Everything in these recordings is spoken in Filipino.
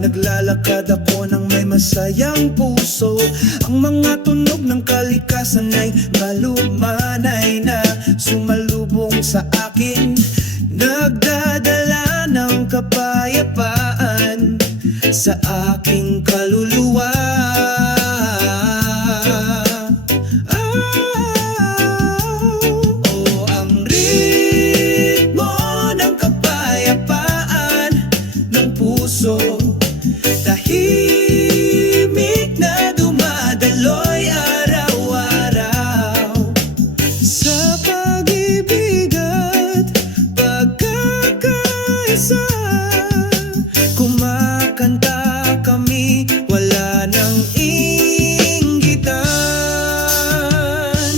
Naglalakad ako ng may masayang puso. Ang mga tunog ng kalikasan ay malumanay na sumalubong sa akin, nagdadala ng kapayapaan sa aking kaluluwa. Ang ritmo ng kapayapaan ng puso, tahimik na dumadaloy araw-araw sa pag-ibig at pagkakaisa. Kumakanta kami, wala nang inggitan,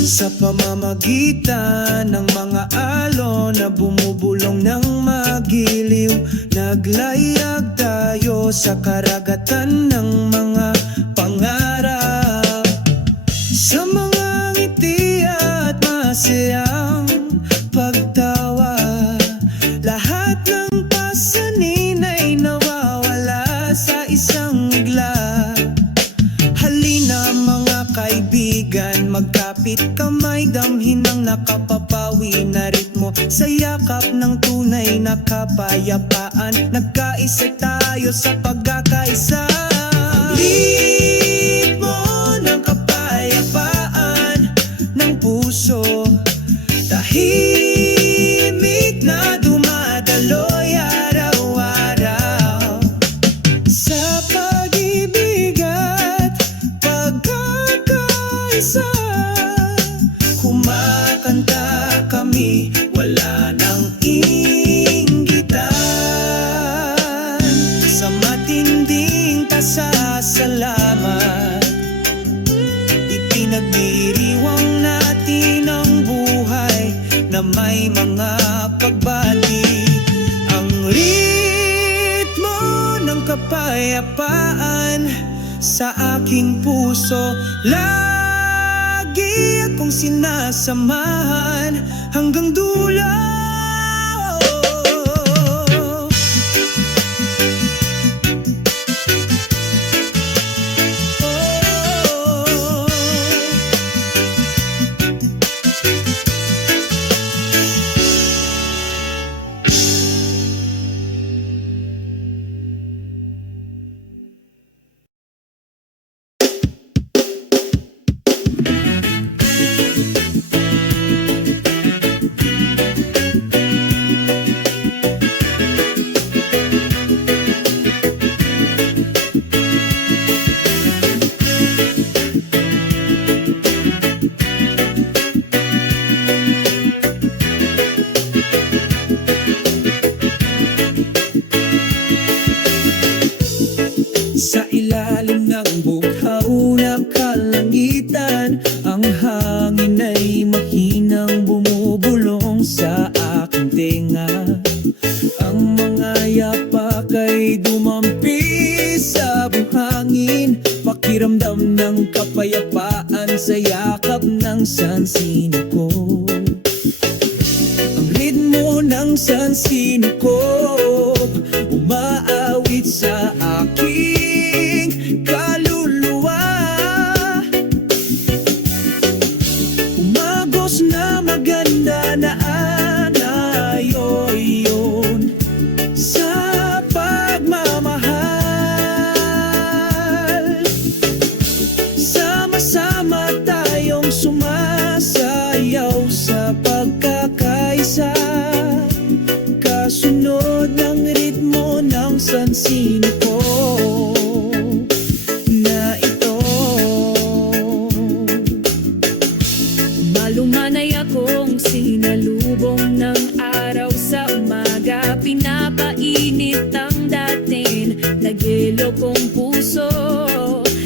sa pamamagitan ng mga alon na bumubulong ng magiliw. Naglayag tayo sa karagatan ng mga pangarap, sa mga ngiti at masayang pagtawa. Lahat ng pasanin ay nawawala sa isang bigla. Halina mga kaibigan, magkapit kamay, damhin ang nakapapawi na ritmo sa yakap ng tunay na kapayapaan. Nagkaisa tayo sa pagkakaisa. Ang ritmo ng kapayapaan ng puso, tahimik na dumadaloy araw-araw sa pag-ibig at pagkakaisa. Kumakanta kami, wala nang inggitan, sa matinding pasasalamat. Ipinagdiriwang natin ang buhay na may mga pagbati. Ang ritmo ng kapayapaan sa aking puso, lagi akong sinasamahan hanggang dulo. Sa ilalim ng bughaw na kalangitan, ang hangin ay mahinang bumubulong sa aking tenga. Ang mga yapak ay dumampi sa buhangin, pakiramdam ng kapayapaan sa yakap ng sansino ko. Ang ritmo ng sansino ko umaawit sa aking kaluluwa. Umagos na maganda na anayoyon sa pagmamahal. Sama-sama tayong sumasayaw sa pagkakaisa, kasunod ng ritmo ng sansino ko na ito. Malumanay akong sinalubong ng araw sa umaga, pinapainit ang datin nagyelo kong puso.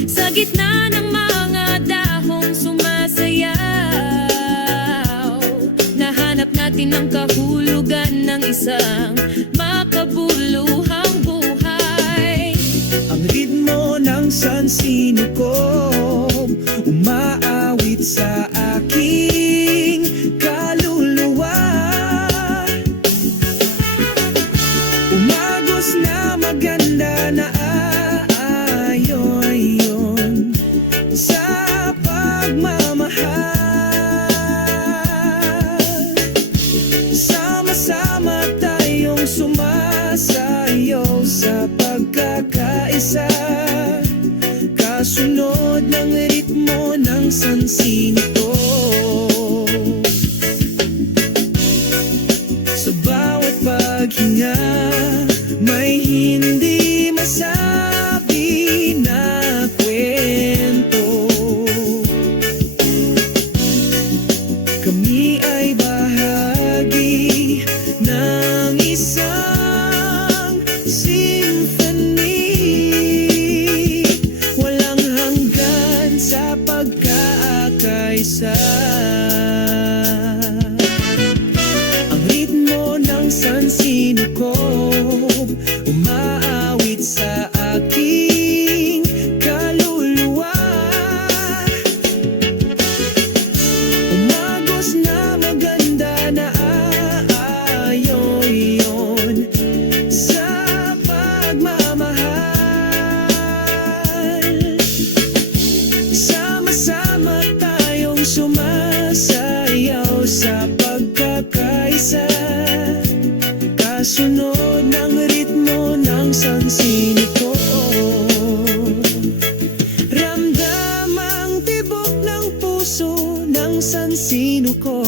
Sa gitna ng mga dahong sumasayaw, nahanap natin ang kahulugan ng isang makabuluhang buhay. Ang ritmo ng sansino ko umaawit sa aking kaluluwa. Umagos na maganda na pagkakaisa, kasunod ng ritmo ng sansinito. Sa bawat paghinga, may hindi masabi na kwento. Kami ay bahagi ng isang symphony, walang hanggan sa pagkakaisa. Ang ritmo ng sansinukob umaawit sa aking kaluluwa. Umagos na maganda na aayoy yon sa pagmamahal. Sama-sama tayong sumasayaw sa pagkakaisa, kasunod ng ritmo ng sansinito. Ramdam ang tibok ng puso ng sansinuko,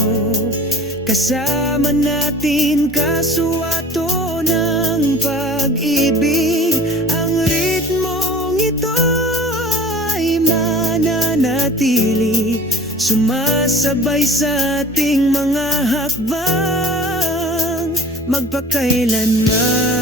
kasama natin kasuwato ng pag-ibig. Ang ritmong ito ay mananatili, sumasabay sa ating mga hakbang magpakailanman.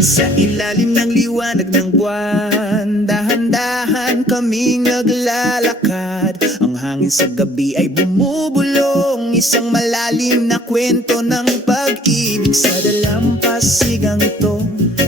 Sa ilalim ng liwanag ng buwan, dahan-dahan kaming naglalakad. Ang hangin sa gabi ay bumubulong, isang malalim na kwento ng pag-ibig. Sa dalampasigang ito,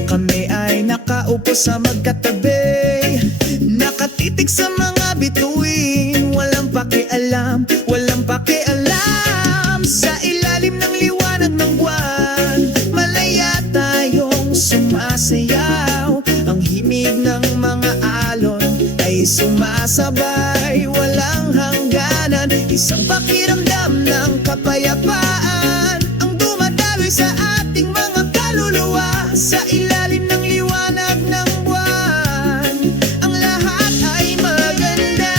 kami ay nakaupo sa magkatabi, nakatitig sa mga bituin, walang pakialam, walang pakialam. Sa ilalim ng liwanag ng buwan, malaya tayong sumasayaw. Ang himig ng mga alon ay sumasabay, walang hangganan. Isang pakiramdam ng kapayapaan ang dumadaloy sa ating mga kaluluwa. Sa ilalim ng liwanag ng buwan, ang lahat ay maganda.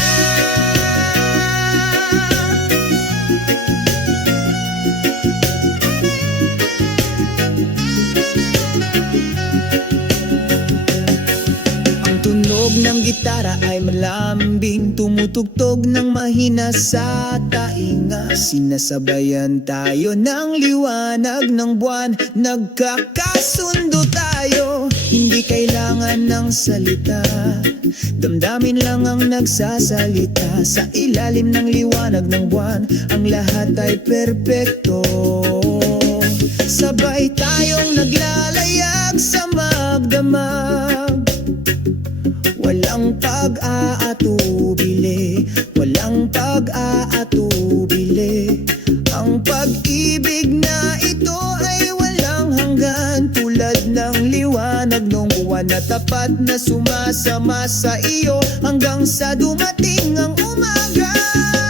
Ang tunog ng gitara ay malambing, tumutugtog ng mahina sa tainga. Sinasabayan tayo ng liwanag ng buwan, nagkakasundo tayo, hindi kailangan ng salita. Damdamin lang ang nagsasalita. Sa ilalim ng liwanag ng buwan, ang lahat ay perpekto. Sabay tayong naglalayag sa magdamag, walang pag-aatubili, walang pag-aatubili. Ang pag-ibig na ito ay walang hanggan, tulad ng liwanag ng buwan na tapat na sumasama sa iyo hanggang sa dumating ang umaga.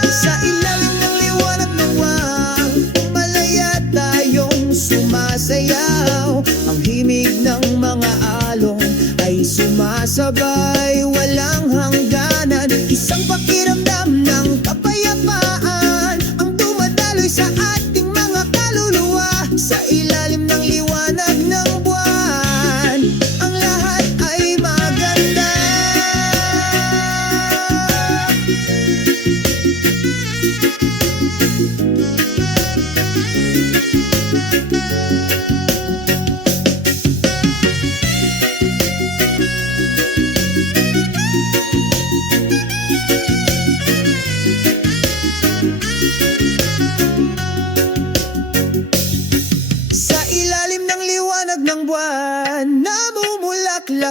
Sa ilalim ng liwanag ng buwan, malaya tayong sumasayaw. Ang himig ng mga alon ay sumasabay, walang hangganan. Isang pakiramdam ng kapayapaan ang dumadaloy sa ating mga kaluluwa. Sa ilalim ng liwanag ng buwan, ang lahat ay maganda.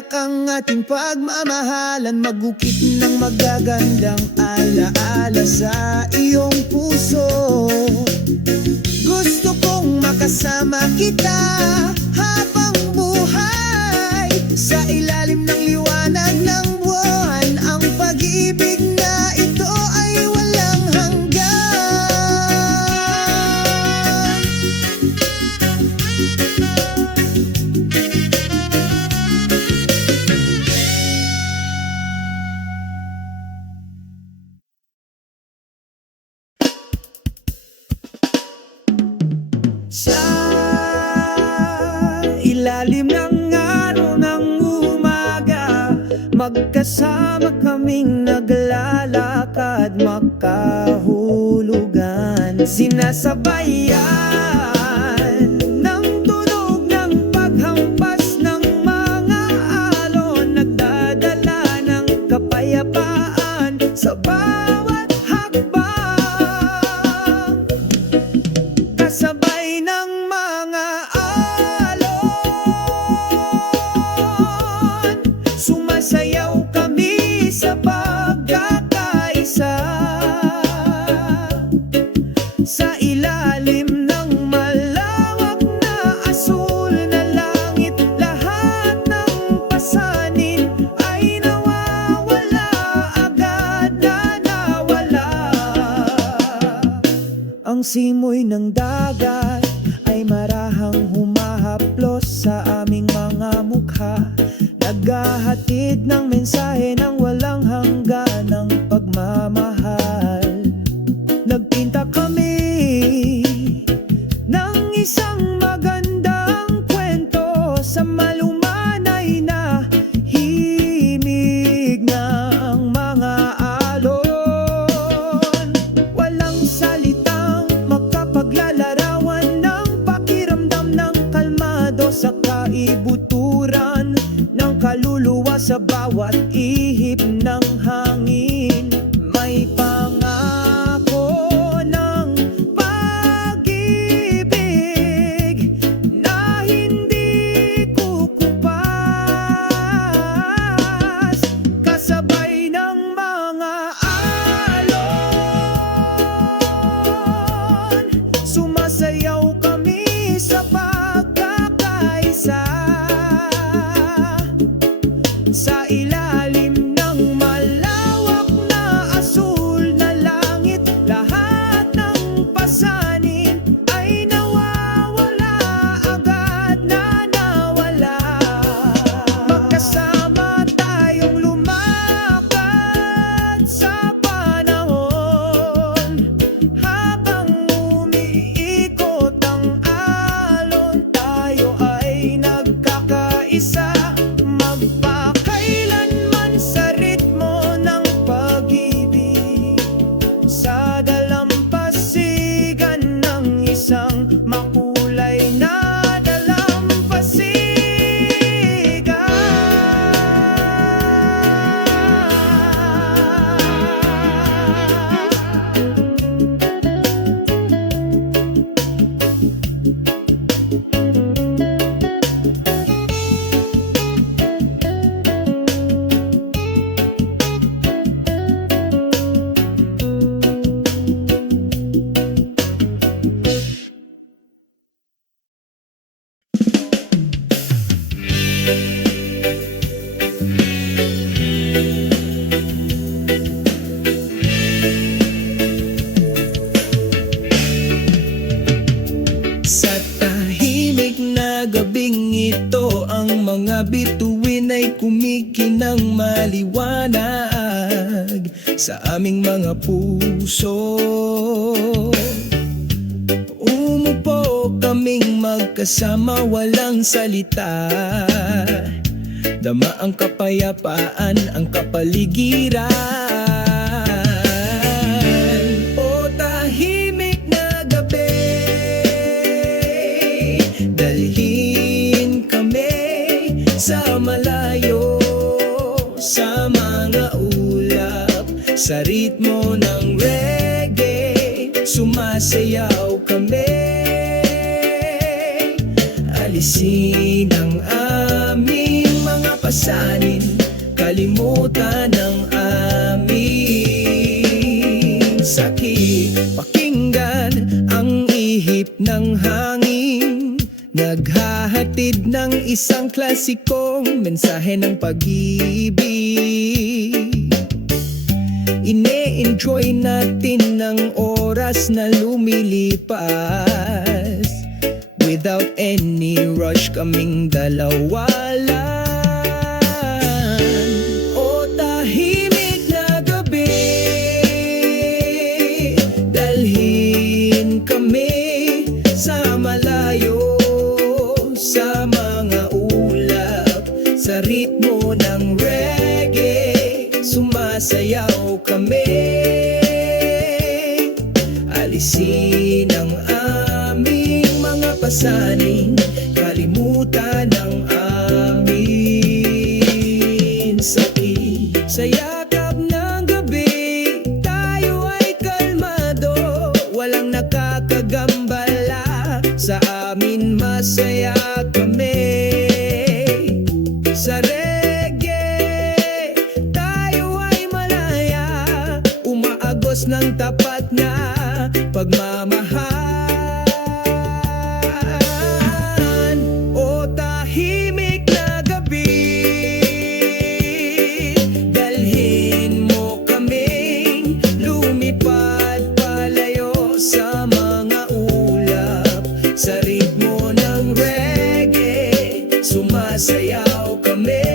Tiyak ang ating pagmamahalan, magukit ng magagandang alaala sa iyong puso. Gusto kong makasama kita habang buhay, sa ilalim ng liwanag ng buwan. Ang pag-ibig na ito ay walang hanggan. Sa ilalim ng araw ng umaga, magkasama kaming naglalakad, makahulugan. Sinasabayan ng tunog ng paghampas ng mga alon, nagdadala ng kapayapaan sa bawat hakbang. Kasabay ng mga alon, sumasayaw kami sa pagkakaisa, sa ilalim ng malawak na asul na langit. Lahat ng pasanin ay nawawala, agad na nawala. Ang simoy ng dagat ay marahang humahaplos sa aming mga mukha, naghahatid ng mensahe ng walang hanggan ng pagmamahal. Nagpinta kami ng isang magandang kwento sa malumanay na himig ng mga alon. Walang salitang makapaglalarawan ng pakiramdam ng kalmado sa kaibuturan ng kaluluwa sa bawat ihip ng hangin. May pangako ng pag-ibig na hindi kukupas, kasabay ng mga alon. Sumasayaw kami sa pagkakaisa, sa ilalim ng malawak na asul na langit. Lahat ng pasanin ay nawawala, agad na nawala. Magkasama tayong lumakad sa panahon, habang umiikot ang alon. Tayo ay nagkakaisa, magpakailanman sa ritmo ng pag-ibig, sa dalampasigan ng isang makulay na dalampasigan. Sa tahimik na gabing ito, ang mga bituin ay kumikinang maliwanag sa aming mga puso. Umupo kaming magkasama, walang salita, dama ang kapayapaan, ang kapaligiran. O tahimik na gabi, dalhin kami sa malayo, sa mga ulap, sa ritmo ng reggae. Sumasayaw kami, alisin ang aming mga pasanin, kalimutan ng aming sakit. Pakinggan ang ihip ng hangin, naghahatid ng isang klasikong mensahe ng pag-ibig. Ine-enjoy natin ng oras na lumilipas, without any rush kaming dalawa lang. O tahimik na gabi, dalhin kami sa malayo, sa mga ulap, sa ritmo ng reggae, sumasayaw kami. Alisin ang aming mga pasanin, kalimutan ang aming sakit. Sa yakap ng gabi, tayo ay kalmado, walang nakakagambala, sa amin masaya kami. Sa reggae, tayo ay malaya, umaagos ng tapat na pagmamahal. O tahimik na gabi, dalhin mo kaming lumipad palayo sa mga ulap, sa ritmo ng reggae, sumasayaw kami.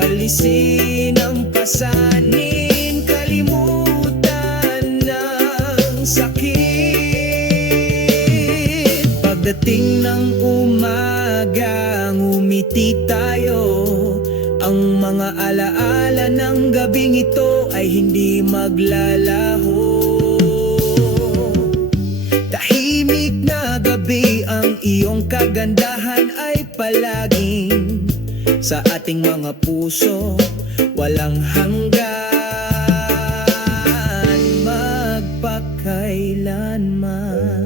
Alisin ang pasanin, kalimutan ng sakit. Pagdating ng umaga, ngumiti tayo, ang mga alaala ng gabing ito ay hindi maglalaho. Tahimik na gabi, ang iyong kagandahan ay palaging sa ating mga puso, walang hanggan, magpakailanman.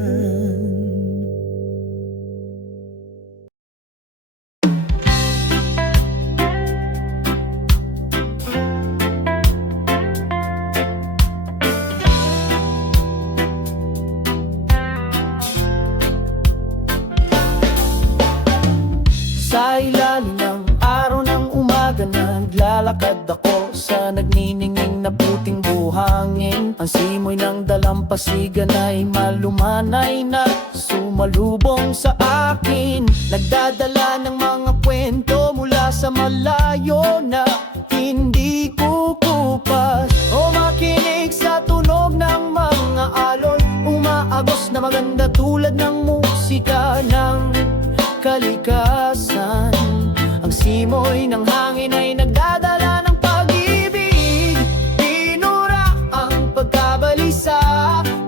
Sa ilalim ng araw ng umaga, naglalakad ako sa nagniningning na puting buhangin. Ang simoy ng dalampasigan ay malumanay na sumalubong sa akin, nagdadala ng mga kwento mula sa malayo na hindi kukupas. O makinig sa tunog ng mga alon, umaagos na maganda tulad ng musika ng kalikasan. Ang simoy ng hangin ay nagdadala ng pag-ibig, pinura ang pagkabalisa,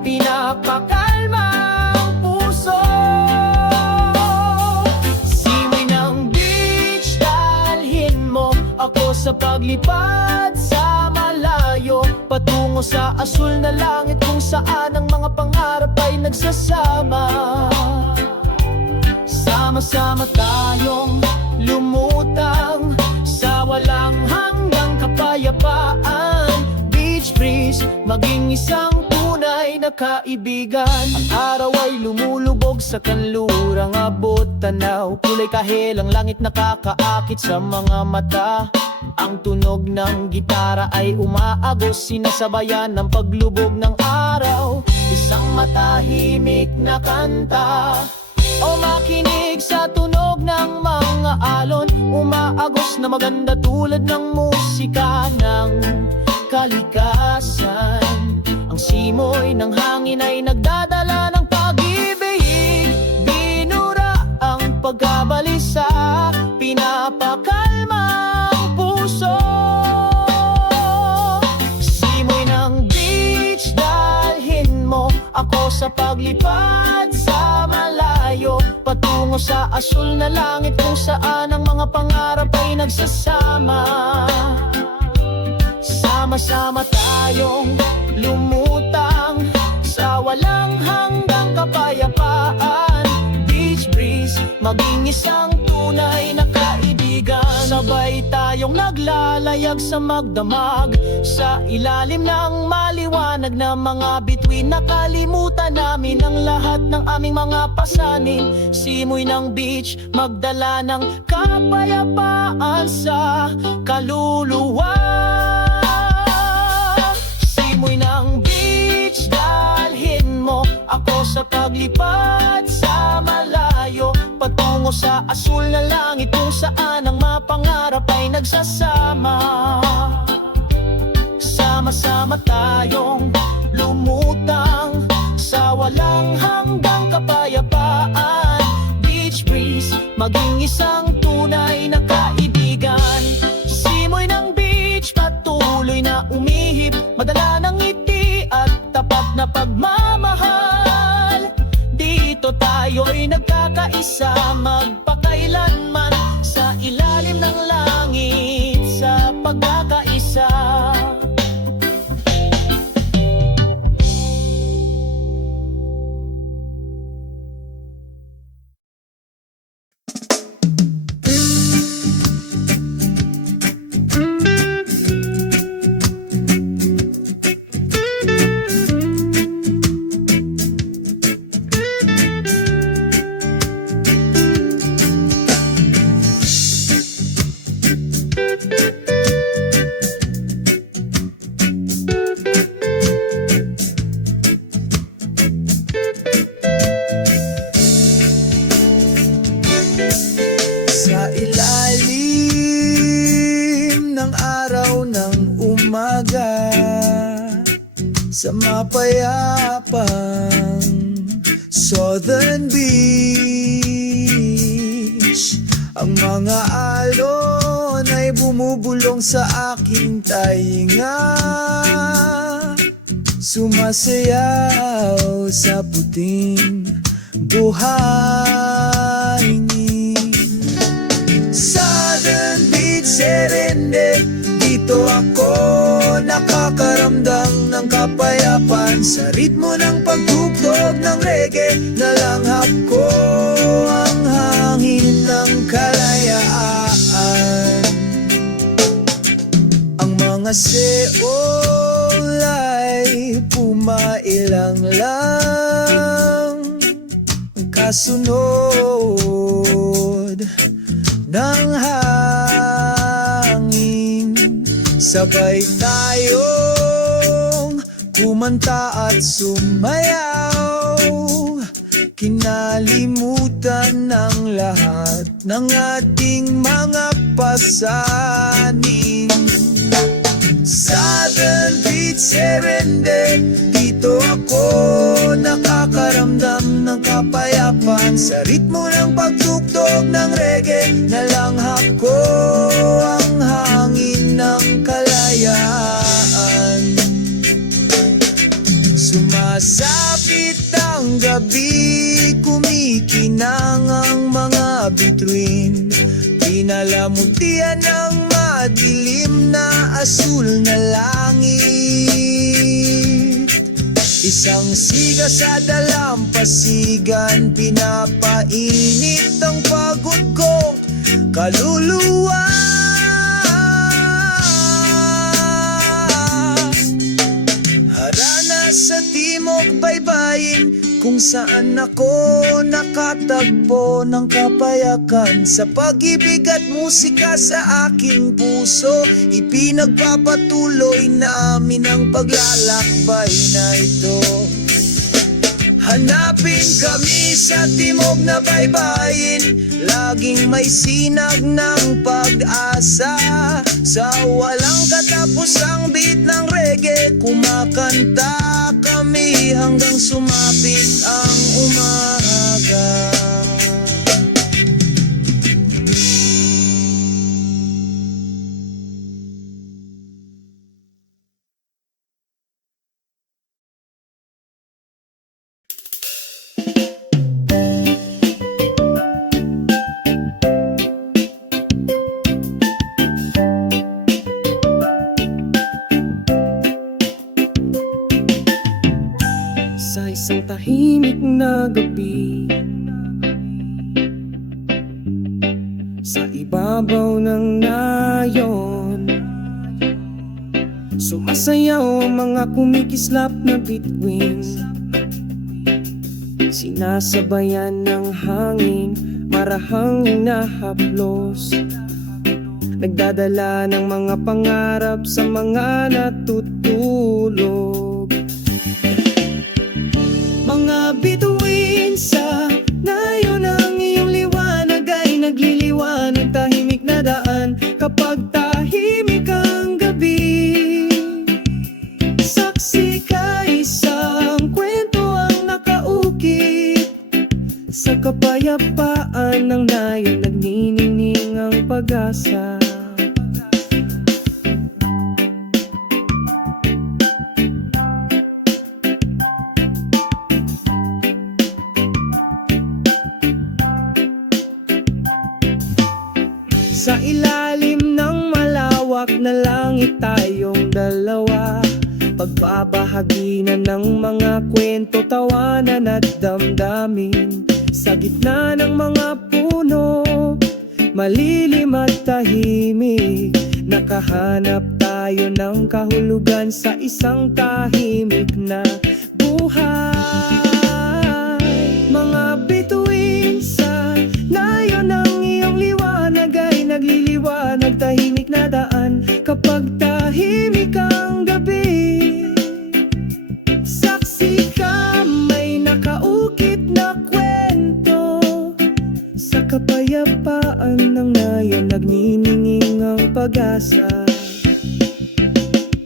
pinapakalma ang puso. Simoy ng beach, dalhin mo ako sa paglipad sa malayo, patungo sa asul na langit kung saan ang mga pangarap ay nagsasama. Sama-sama tayong lumutang sa walang hanggang kapayapaan. Beach breeze, maging isang tunay na kaibigan. Ang araw ay lumulubog sa kanlurang abot tanaw, kulay kahel ang langit nakakaakit sa mga mata. Ang tunog ng gitara ay umaagos, sinasabayan ng paglubog ng araw, isang matahimik na kanta. O makinig sa tunog ng mga alon, umaagos na maganda tulad ng musika ng kalikasan. Ang simoy ng hangin ay nagdadala ng pag-ibig, binura ang pagkabalisa, pinapakalma ang puso. Simoy ng beach, dalhin mo ako sa paglipad sa malayo, patungo sa asul na langit kung saan ang mga pangarap ay nagsasama. Sama-sama tayong lumutang sa walang hanggang kapayapaan. Beach breeze, maging isang tunay na Sabay tayong naglalayag sa magdamag, sa ilalim ng maliwanag na mga bituin. Nakalimutan namin ang lahat ng aming mga pasanin. Simoy ng beach, magdala ng kapayapaan sa kaluluwa. Simoy ng beach, dalhin mo ako sa paglipad sa malayo, patungo sa asul na langit kung saan ang mapangarap ay nagsasama. Sama-sama tayong lumutang sa walang hanggang kapayapaan. Beach breeze, maging isang tunay na kaibigan. Simoy ng beach, patuloy na umihip, madala ng ngiti at tapat na pagmamahal. Dito tayo'y nagkakaisa, magpakailanman sa ilalim ng langit, sa pagkakaisa. Sa ilalim ng araw ng umaga, sa mapayapang Southern Beach, ang mga alon ay bumubulong sa aking tainga, sumasayaw sa puting buhangin. Southern Beach, Serende, dito ako nakakaramdam ng kapayapaan. Sa ritmo ng pagtugtog ng reggae, nalanghap ko ang hangin ng kalayaan. Ang mga seol ay pumailang lang, kasunod ng hangin. Sabay tayong kumanta at sumayaw, kinalimutan ng lahat ng ating mga pasanin. Southern Beach, Serende, dito ako nakakaramdam ng kapayapaan. Sa ritmo ng pagtugtog ng reggae, nalanghap ko ang hangin ng kalayaan. Sumasapit ang gabi, kumikinang ang mga bituin, pinalamutian ng madilim na asul na langit. Isang siga sa dalampasigan, pinapainit ang pagod kong kaluluwa. Harana sa timog baybayin, kung saan ako nakatagpo ng kapayakan. Sa pag-ibig at musika sa aking puso, ipinagpapatuloy namin ang paglalakbay na ito. Hanapin kami sa timog na baybayin, laging may sinag ng pag-asa. Sa walang katapusang beat ng reggae, kumakanta kami hanggang sumapit ang umaga. Sa isang tahimik na gabi, sa ibabaw ng nayon. Sumasayaw ang mga kumikislap na bituin, sinasabayan ng hangin, marahang hinahaplos, nagdadala ng mga pangarap sa mga natutulog. Mga bituin sa nayon ng iyong liwanag ay nagliliwanag, tahimik na daan kapag tahimik ang gabi. Saksi ka, isang kwento ang nakaukit sa kapayapaan ng nayon, nagniningning ang pag-asa. Sa ilalim ng malawak na langit tayong dalawa, pagbabahagi na ng mga kwento, tawanan at damdamin. Sa gitna ng mga puno, malilim at tahimik, nakahanap tayo ng kahulugan sa isang tahimik na buhay. Mga bituin sa nayon ng iyong liwanag ay nagliliwanag, tahimik na daan kapag tahimik ang gabi. Saksi ka, may nakaukit na kwento sa kapayapaan ng nayon, nagnininging ang pag-asa.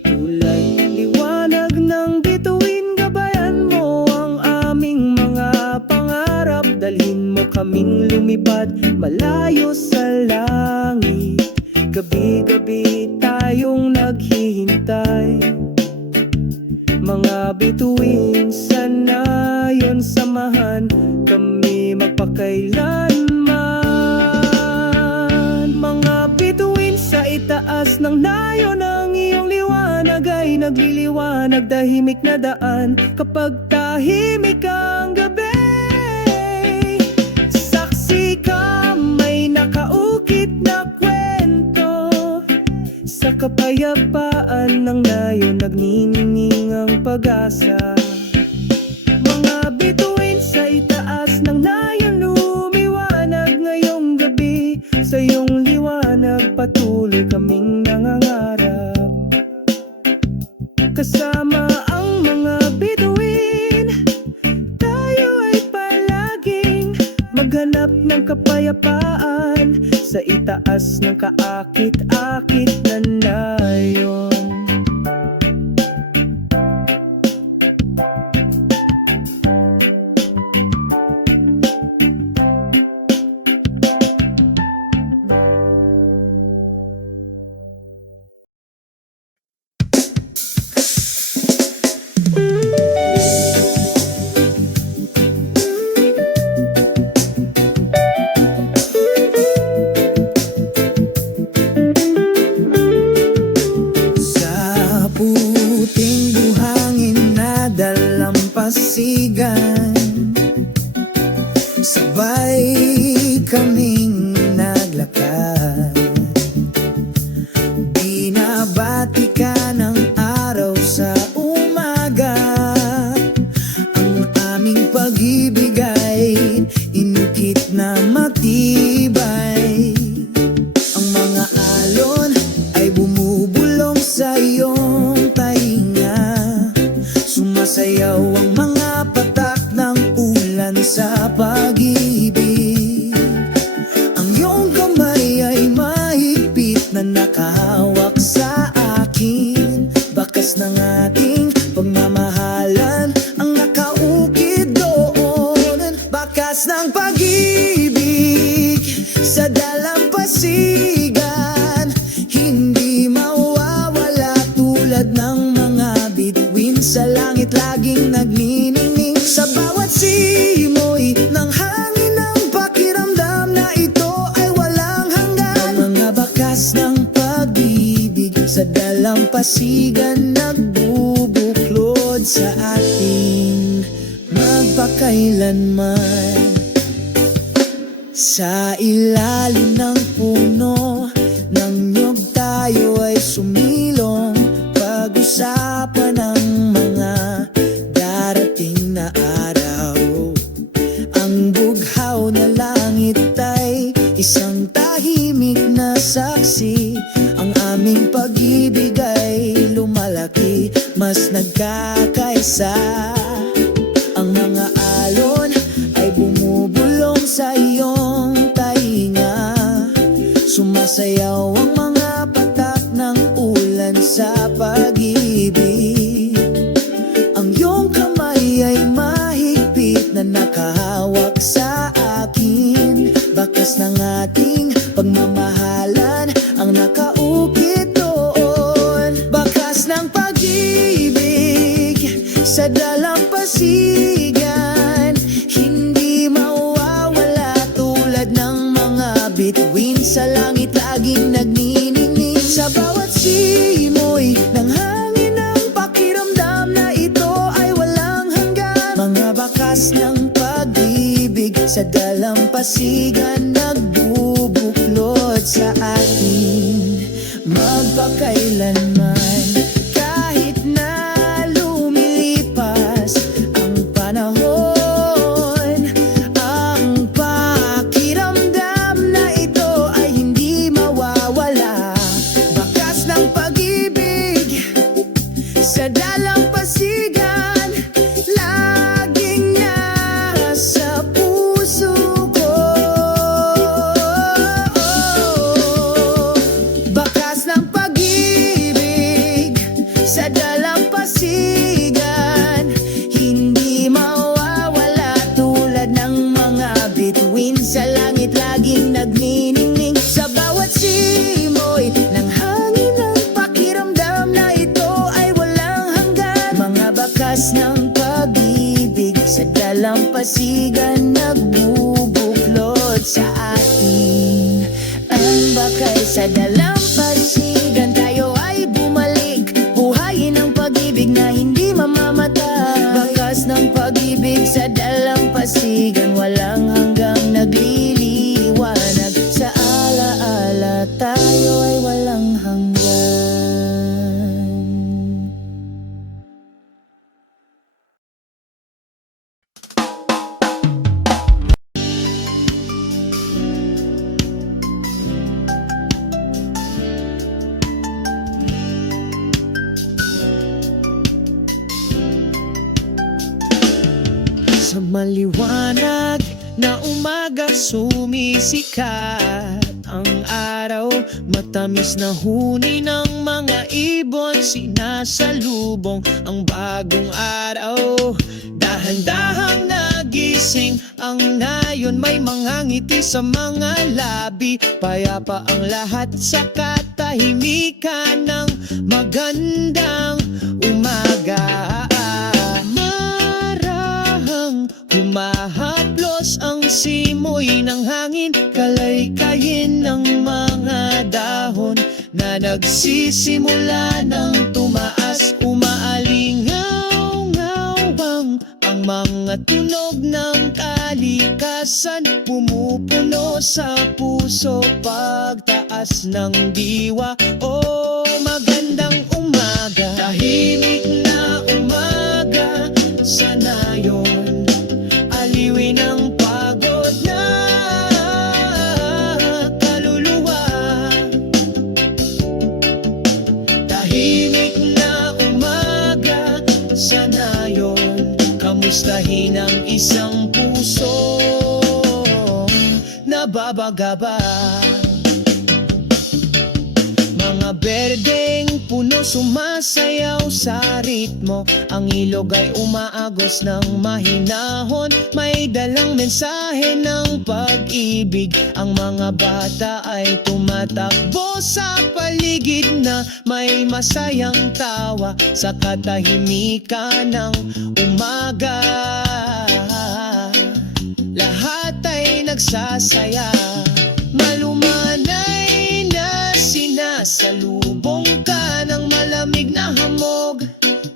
Tulad liwanag ng bituin, gabayan mo ang aming mga pangarap, dalhin mo kaming lumipad malayo sa langit. Gabi-gabi tayong naghihintay, mga bituin sa nayon, samahan kami magpakailanman. Mga bituin sa itaas ng nayon ng iyong liwanag ay nagliliwanag, tahimik na daan kapag tahimik ang gabi. Saksi ka, may nakaukit na kwento sa kapayapaan ng nayon, nagniningning ang pag-asa. Mga bituin sa itaas ng nayon, lumiwanag ngayong gabi. Sa iyong liwanag patuloy kaming nangangarap. Kasama ang mga bituin, tayo ay palaging maghanap ng kapayapaan sa itaas ng kaakit-akit na nayon. Puting buhangin na dalampasigan, sabay kaming naglakad. Binabati ka ng araw sa umaga, ang aming pag-ibig ay inukit na matibay. Ang mga alon ay bumubulong sa iyong tainga, sumasayaw ang mga patak ng ulan sa pag-ibig. Ang iyong kamay ay mahigpit na nakahawak sa akin, bakas ng ating pagmamahalan ang nakaukit doon. Bakas ng pag-ibig sa dalampasigan, hindi mawawala, tulad ng mga bituin sa langit, laging nagniningning sa bawat simoy ng hangin, ng pakiramdam na ito ay walang hanggan. Ang mga bakas ng pag-ibig sa dalampasigan, nagbubuklod sa ating magpakailanman. Sa ilalim ng puno puno ng nyog tayo ay sumilong. Pag-usapan ang mga darating na araw. Ang bughaw na langit ay isang tahimik na saksi. Ang aming pag-ibig ay lumalaki, mas nagkakaisa. Ang mga alon ay bumubulong sa iyong tainga. Sumasayaw ang mga patak ng ulan sa pag-ibig. Ang iyong kamay ay mahigpit na nakahawak sa akin. Bakas ng ating pagmamahalan ang nakaukit doon. Bakas ng pag-ibig sa dalampasigan, hindi mawawala tulad ng mga bituin sa langit laging nagniningning. Sa bawat simoy ng hangin ang pakiramdam na ito ay walang hanggan. Mga bakas ng pag-ibig sa dalampasigan nagbubuklod sa atin magpakailanman. Kahit na lumilipas ang panahon, ang pakiramdam na ito ay hindi mawawala. Bakas ng pag-ibig sa dalampasigan, laging nasa puso ko. Bakas ng pag-ibig sa dalampasigan, hindi mawawala tulad ng mga bituin sa langit laging nagniningning. Sa bawat simoy ng hangin ang pakiramdam na ito ay walang hanggan. Mga bakas ng pag-ibig sa dalampasigan nagbubuklod sa atin. Ang bakal sa dalampasigan, tayo ay bumalik. Buhayin ang pag-ibig na hindi mamamatay. Bakas ng pag-ibig sa dalampasigan, walang hanggang nagliliwanag. Sa alaala tayo ay walang hanggan. Sa maliwanag na umaga sumisikat ang araw. Matamis na huni ng mga ibon, sinasalubong ang bagong araw. Dahan-dahang nagising ang nayon, may mga ngiti sa mga labi. Payapa ang lahat sa katahimikan ng magandang umaga. Humahaplos ang simoy ng hangin, kalaykayin ng mga dahon na nagsisimula ng tumaas. Umaalingaw-ngawang ang mga tunog ng kalikasan, pumupuno sa puso pagtaas ng diwa. Oh, magandang umaga, tahimik na umaga sa nayon. Aliwin ang pagod na kaluluwa. Tahimik na umaga sa nayon. Kamustahin ang isang puso nababagaba. Mga berdeng puno sumasayaw sa ritmo. Ang ilog ay umaagos ng mahinahon, may dalang mensahe ng pag-ibig. Ang mga bata ay tumatakbo sa paligid na may masayang tawa sa katahimikan ng umaga. Lahat ay nagsasaya, malumanay na sinasalubong ka ng malamig na hamog.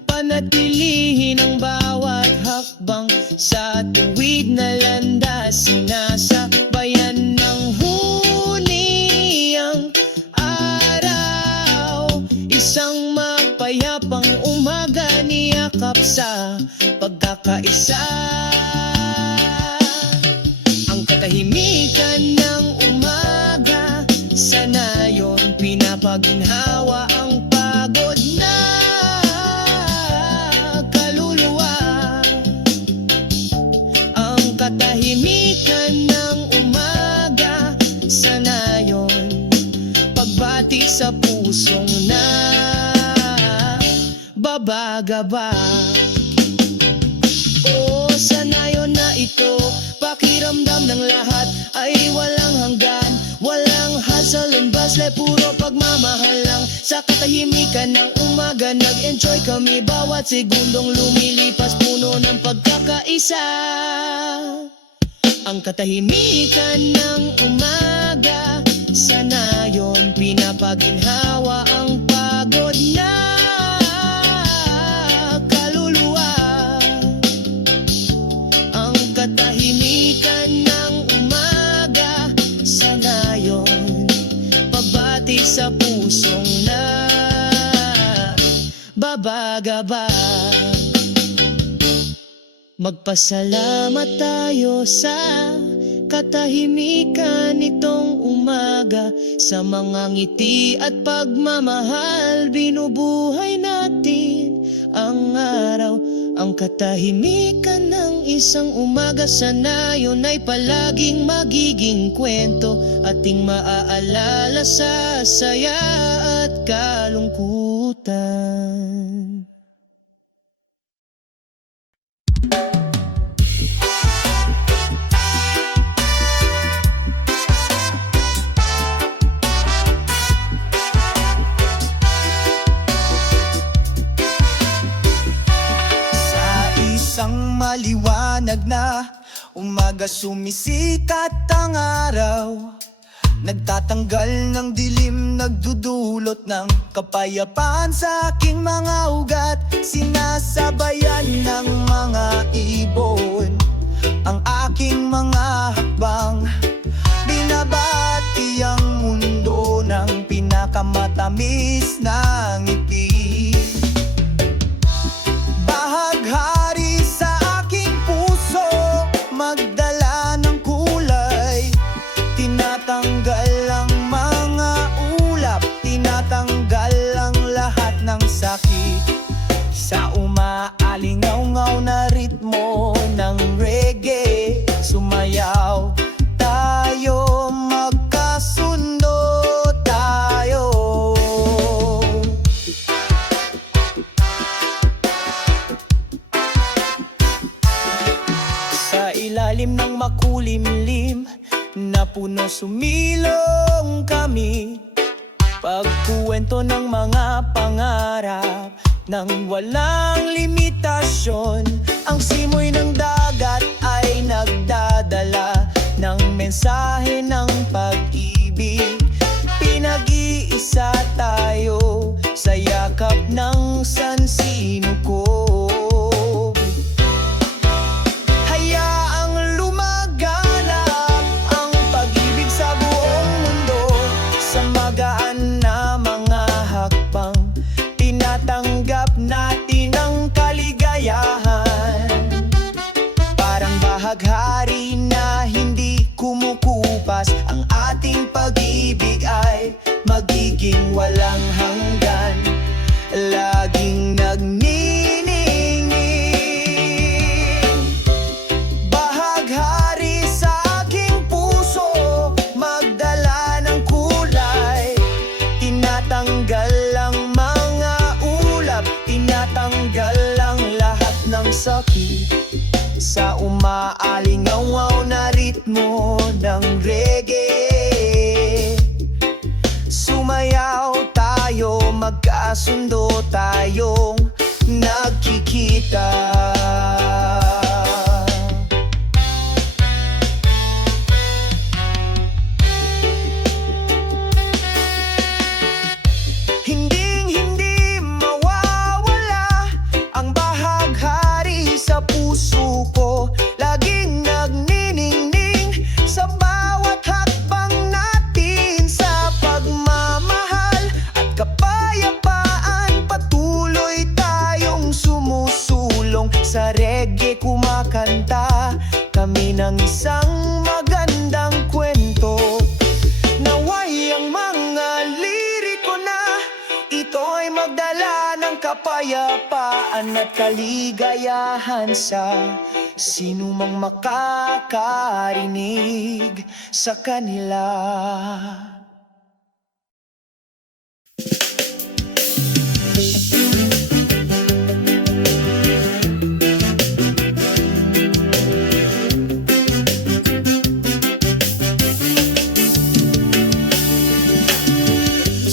Panatilihin ang bawat hakbang sa tuwid na landas, sinasabayan ng huni pagkakaisa. Ang katahimikan ng umaga, sa nayon pinapaginhawa ang pagod na kaluluwa. Ang katahimikan ng umaga, sa nayon pagbati sa pusong na babagaba. O sa nayon na ito, pakiramdam ng lahat ay walang hanggan. Walang hassle and bustle, puro pagmamahal lang. Sa katahimikan ng umaga, nag-enjoy kami. Bawat segundong lumilipas, puno ng pagkakaisa. Ang katahimikan ng umaga, sa nayon pinapaginhawa ang pagod na kaluluwa. Ang katahimikan ng umaga, sa nayon pagbati sa pusong na babagaba. Magpasalamat tayo sa katahimikan nitong umaga. Sa mga ngiti at pagmamahal, binubuhay natin ang araw. Ang katahimikan ng isang umaga, sa nayon ay palaging magiging kwento. Ating maaalala sa saya at kalungkutan. Isang maliwanag na umaga, sumisikat ang araw. Nagtatanggal ng dilim, nagdudulot ng kapayapaan sa aking mga ugat. Sinasabayan ng mga ibon ang aking mga hakbang. Binabati ang mundo ng pinakamatamis na ngiti. Bahaghari sa aking puso, magdala ng kulay. Tinatanggal ang mga ulap, tinatanggal ang lahat ng sakit. Sa umaalingaw-ngaw na ritmo ng reggae, sumayaw tayo, magkasundo tayo. Sa ilalim ng makulimlim na puno, sumilong kami. Pagkuwento ng mga pangarap nang walang limitasyon. Ang simoy ng dagat ay nagdadala ng mensahe ng pag-ibig. Pinag-iisa tayo sa yakap ng sansinukob. Hayaang lumaganap ang pag-ibig sa buong mundo. Sa magaan na mga hakbang, tinatanggap natin ang kaligayahan. Parang bahaghari na hindi kumukupas, ang ating pag-ibig ay magiging walang hanggan. Laging nagniningning. Bahaghari sa aking puso, magdala ng kulay. Tinatanggal ang mga ulap, tinatanggal ang lahat ng sakit. Sa umaalingaw na ritmo ng reggae, sumayaw tayo, magkasundo tayong nagkikita. Hinding-hindi mawawala ang bahaghari sa puso ko. Laging nagniningning sa bawat hakbang natin. Sa pagmamahal at kapayapaan, patuloy tayong sumusulong reggae kumakanta, kami ng isang magandang kwento. Naway ang mga liriko na ito ay magdala ng kapayapaan at kaligayahan sa sinumang makakarinig sa kanila.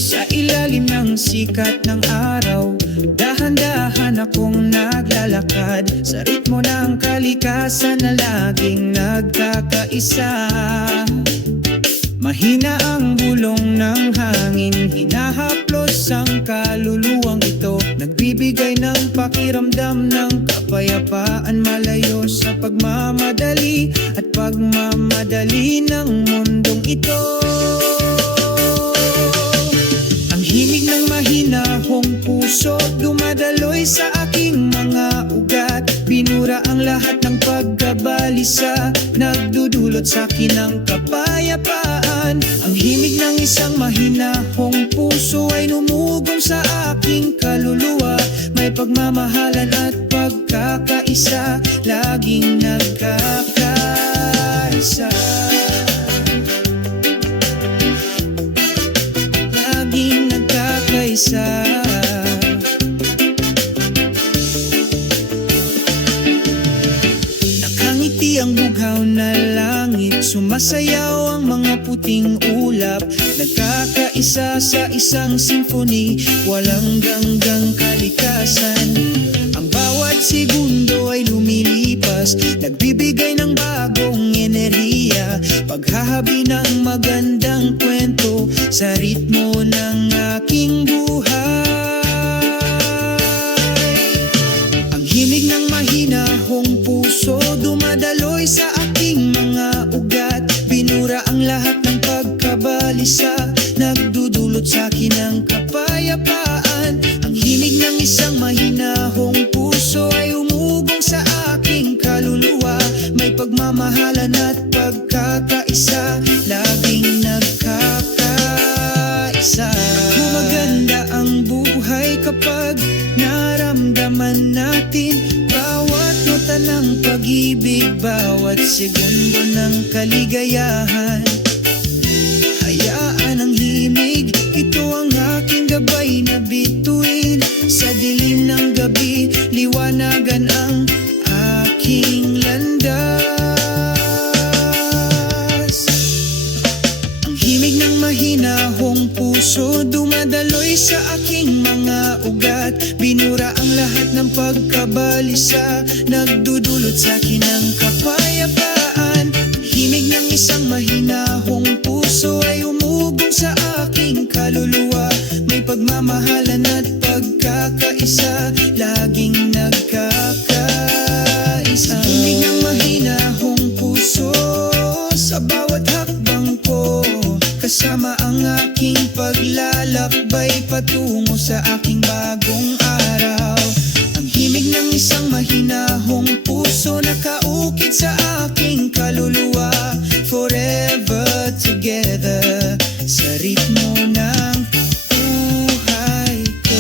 Sa ilalim ng sikat ng araw, dahan-dahan akong naglalakad sa ritmo ng kalikasan na laging nagkakaisa. Mahina ang bulong ng hangin, hinahaplos ang kaluluwang ito, nagbibigay ng pakiramdam ng kapayapaan, malayo sa pagmamadali at pagmamadali ng mundong ito. Himig ng mahinahong puso, dumadaloy sa aking mga ugat. Pinura ang lahat ng pagkabalisa, nagdudulot sa akin ng kapayapaan. Ang himig ng isang mahinahong puso ay numugong sa aking kaluluwa. May pagmamahalan at pagkakaisa, laging nagkakaisa. Nakangiti ang bughaw na langit, sumasayaw ang mga puting ulap, nagkakaisa sa isang simfony, walang ganggang kalikasan. Ang bawat segundo ay lumilipas, nagbibigay ng bagong enerhiya, paghahabi ng magandang kwento sa ritmo ng aking buhay. Ang himig ng mahinahong puso, dumadaloy sa aking mga ugat. Pinura ang lahat ng pagkabalisa, nagdudulot sa akin ng kapayapaan. Ang himig ng isang mahinahong puso ay umugong sa aking kaluluwa. May pagmamahalan at pagkakaisa, laging nagkakaisa. Gumaganda ang buhay kapag naramdaman natin bawat nota ng pag-ibig, bawat segundo ng kaligayahan. Hayaan ang himig, ito ang aking gabay na bituin. Sa dilim ng gabi, liwanagan ang aking landas. Ang himig ng mahinahong puso, dumadaloy sa aking mga ugat. Binura ang lahat ng pagkabalisa, nagdudulot sa akin ng kapayapaan. Himig ng isang mahinahong puso ay umugong sa aking kaluluwa. May pagmamahalan at pagkakaisa, laging nagkakaisa. Himig ng mahinahong puso sa bawat hakbang ko, kasama ang aking paglalakbay patungo sa aking bagong araw. Ang himig ng isang mahinahong puso, nakaukit sa aking kaluluwa. Forever together, sa ritmo ng buhay ko.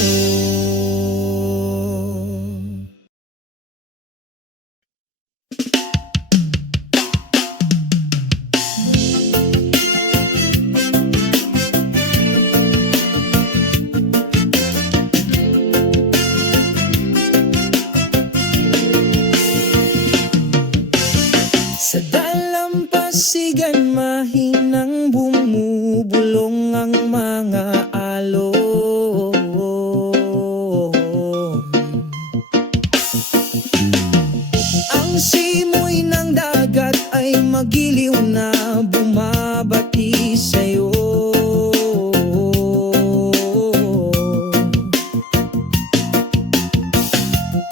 Sa dalampasigan mahinang bumubulong ang mga alon. Ang simoy ng dagat ay magiliw na bumabati sa'yo.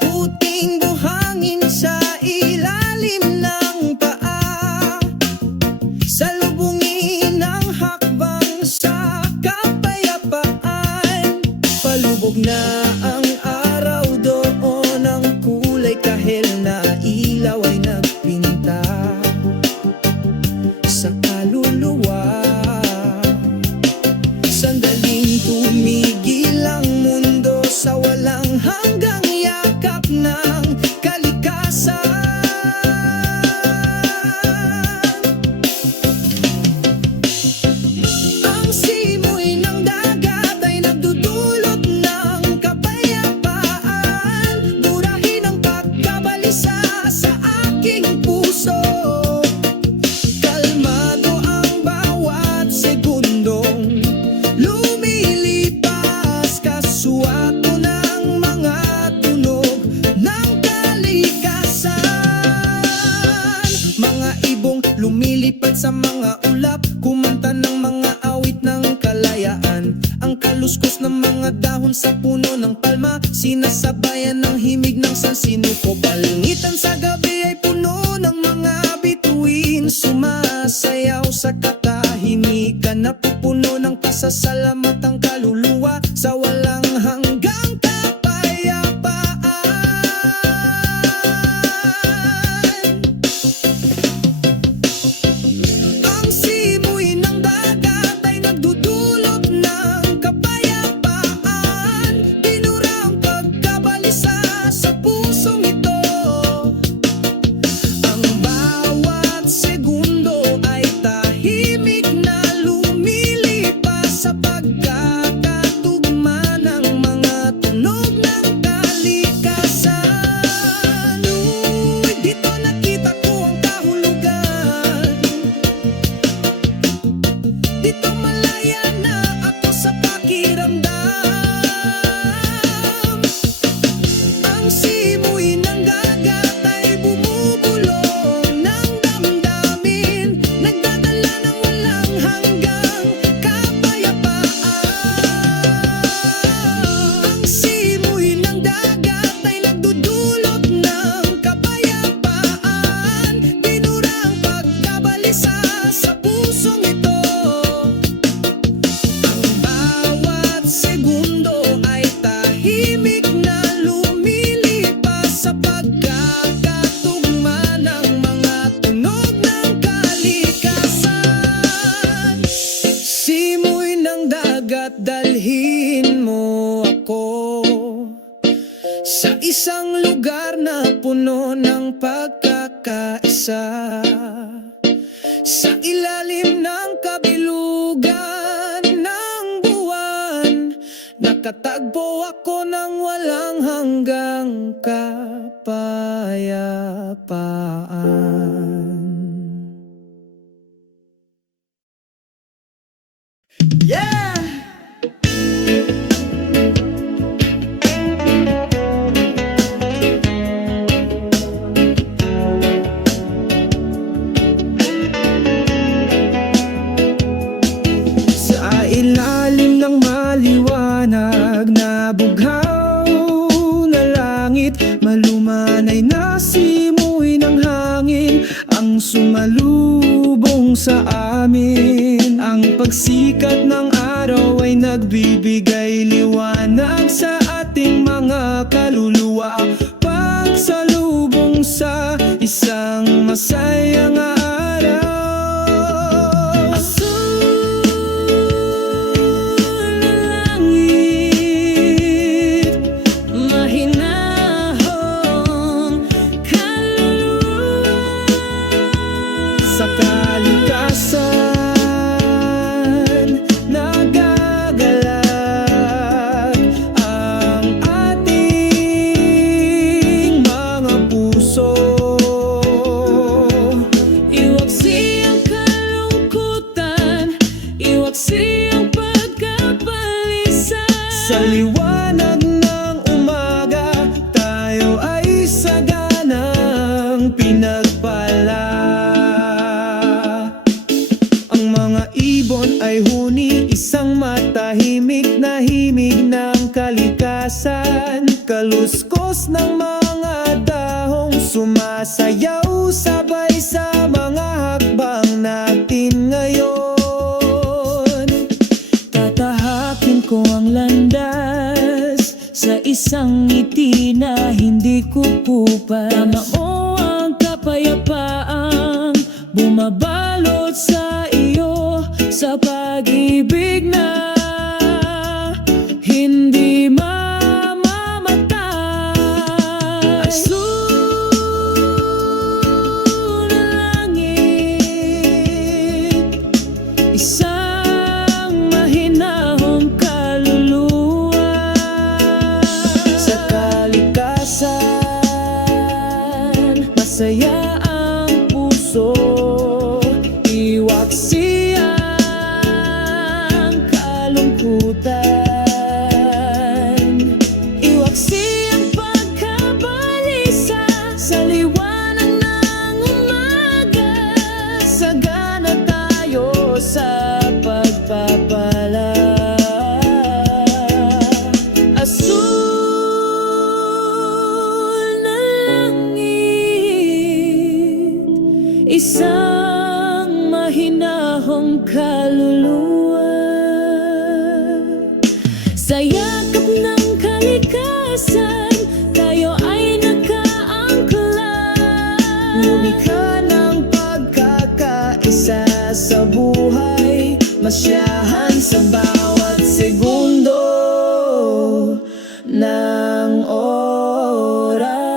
Puting buhangin sa ilalim ng paa, salubungin ang hakbang sa kapayapaan. Palubog na ang araw doon, ang kulay kahel na sa mga ulap, kumanta ng mga awit ng kalayaan. Ang kaluskos ng mga dahon sa puno ng palma, sinasabayan ng himig ng sansinuko. Palingitan sa gabi ay puno ng mga bituin, sumasayaw sa katahimikan, napupuno ng pasasalamat ang kaluluwa sa walang hanggang kapayapaan. Ang simoy ng dagat ay nagdudulot ng kapayapaan, binurang pagkabalisa sa pusong ito. Ang bawat segundo ay tahimik na lumilipas sa pagkakatugma ng mga tunog ng kalikasan. Uy, dito nakita ko ang kahulugan, dito malaya na ako sa pakiramdam. Ang simoy ng dagat ay bumubulong ng damdamin, nagdadala ng walang hanggang kapayapaan. Ang simoy ng dagat ay nagdudulot ng kapayapaan, binurang pagkabalisa sa pusong ito. Ang bawat segundo ay tahimik na lumilipas sa pagkakatugma ng mga tunog ng kalikasan. Simoy ng dagat, dalhin mo ako sa isang lugar na puno ng pagkakaisa. Sa ilalim ng kabilugan ng buwan, nakatagpo ako ng walang hanggang kapayapaan. Yeah! Sa ilalim ng maliwanag na bughaw na langit, malumanay na simoy ng hangin ang sumalubong sa amin. Ang pagsikat ng araw ay nagbibigay liwanag sa ating mga kaluluwa, pagsalubong sa isang masayang araw. Asul na langit, mahinahong kaluluwa sa kalikasan, nagagalak ang ating mga puso. Iwaksi ang kalungkutan, iwaksi ang pagkabalisa. Sa liwanag ng umaga, tayo ay saganang pinagpala. Ang mga ibon ay huni, isang matahimik na himig ng kalikasan. Kaluskos ng mga dahong sumasayaw sabay sa mga hakbang natin ngayon. Tatahakin ko ang landas sa isang ngiti na hindi kukupas. Tama mo ang kapayapaang bumabalot sa iyo, sa pag-ibig na hindi mamamatay. Asul na langit, isang mahinahong kaluluwa sa kalikasan, masaya ang puso. Iwaksi ang kalungkutan, iwaksi ang pagkabalisa. Sa liwanag ng umaga, sagana isang mahinahong kaluluwa. Sa yakap ng kalikasan, tayo ay nakaangkla. Lumikha ng pagkakaisa sa buhay, masyahan sa bawat segundo ng oras.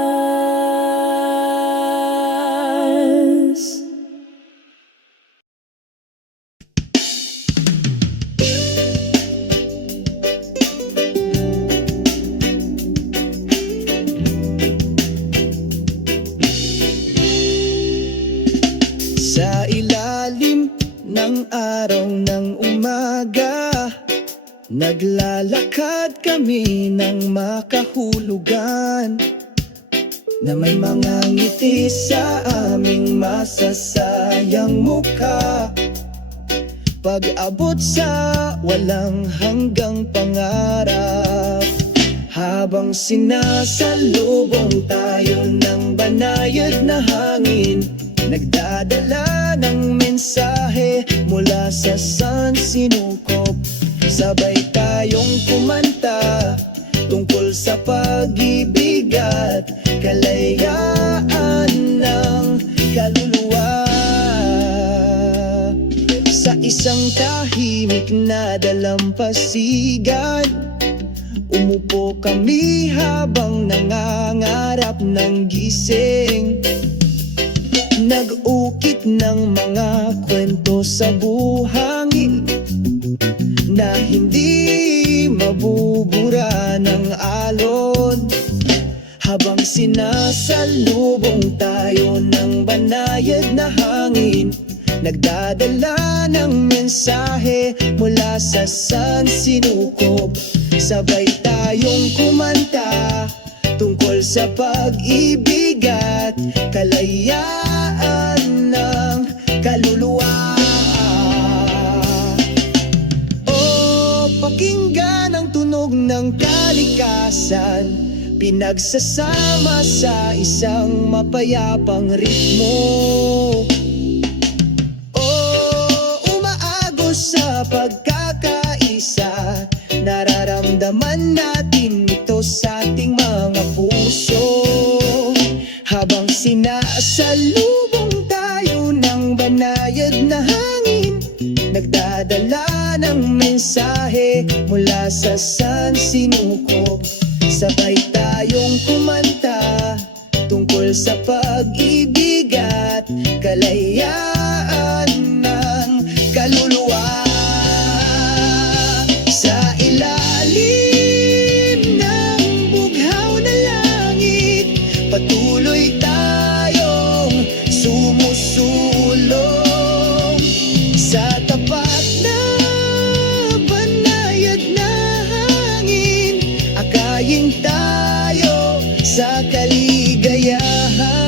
Sa ilalim ng araw ng umaga, naglalakad kami ng makahulugan, na may mga ngiti sa aming masasayang mukha. Pag-abot sa walang hanggang pangarap, habang sinasalubong tayo ng banayad na hangin, nagdadala ng mensahe mula sa sansinukob. Sabay tayong kumanta tungkol sa pag-ibig at kalayaan ng kaluluwa. Sa isang tahimik na dalampasigan, umupo kami habang nangangarap ng gising. Nag-ukit ng mga kwento sa buhangin na hindi mabubura ng alon, habang sinasalubong tayo ng banayad na hangin, nagdadala ng mensahe mula sa sansinukob. Sabay tayong kumanta tungkol sa pag-ibig at kalayaan ng kaluluwa. O pakinggan ang tunog ng kalikasan, pinagsasama sa isang mapayapang ritmo. O umaagos sa pagkakaisa, nararamdaman natin ito sa ating mga puso. Habang sinasalubong tayo ng banayad na hangin, nagdadala ng mensahe mula sa sansinukob. Sabay tayong kumanta tungkol sa pag-ibig at kalayaan ng kaluluwa. Sa ilalim ng bughaw na langit, patuloy tayong sumusulong. Sa tapat na banayad na hangin, akayin tayo sa kaligayahan.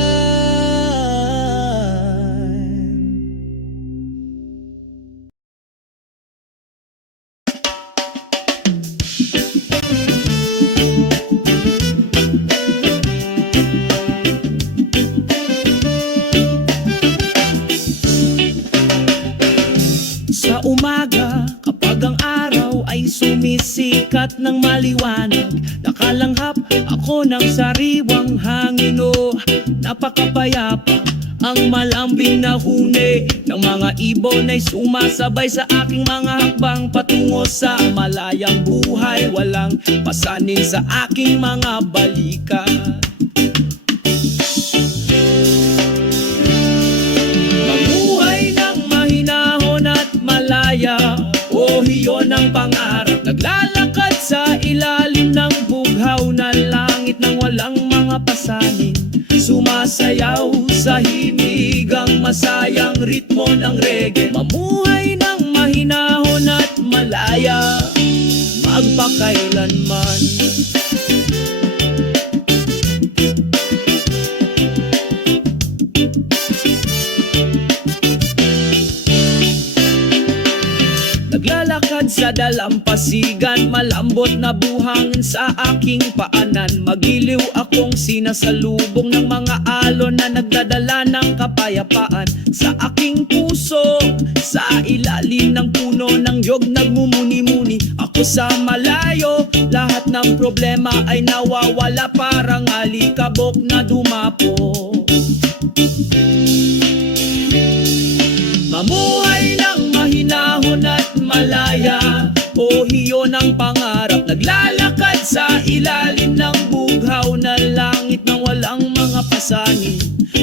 Sa umaga, kapag ang araw ay sumisikat ng maliwanag, nakalanghap ako ng sariwang hangin. O napakapayapa, ang malambing na huni ng mga ibon ay sumasabay sa aking mga hakbang patungo sa malayang buhay. Walang pasanin sa aking mga balikat. Mamuhay ng mahinahon at malaya, oh iyon ang pangarap. Naglalakad sa ilalim ng bughaw na langit nang walang mga pasanin, sumasayaw sa himigang masayang ritmo ng reggae. Mamuhay ng mahinahon at malaya, magpakailanman. Naglalakad sa nagdadalampasigan, malambot na buhangin sa aking paanan. Magiliw akong sinasalubong ng mga alon na nagdadala ng kapayapaan. Sa aking puso, sa ilalim ng puno ng yog nagmumuni-muni. Ako sa malayo, lahat ng problema ay nawawala, parang alikabok na dumapo. Mamuhay ng mahinahon at malaya, o hiyo ng pangarap. Naglalakad sa ilalim ng bughaw na langit nang walang mga pasanin.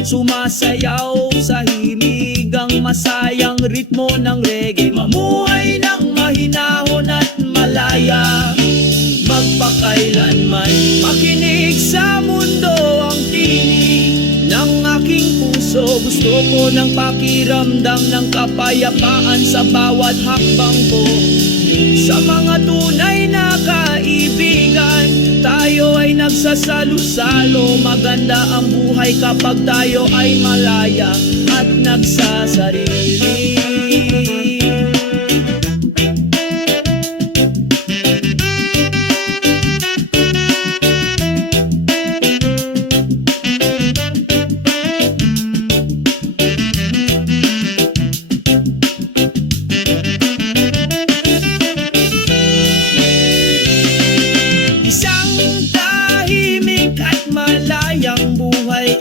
Sumasayaw sa himigang masayang ritmo ng reggae. Mamuhay ng mahinahon at malaya, magpakailanman. Makinig sa mundo ang tinig ng aking puso. Gusto ko ng pakiramdam ng kapayapaan sa bawat hakbang ko. Sa mga tunay na kaibigan, tayo ay nagsasalo-salo. Maganda ang buhay kapag tayo ay malaya at nagsasarili.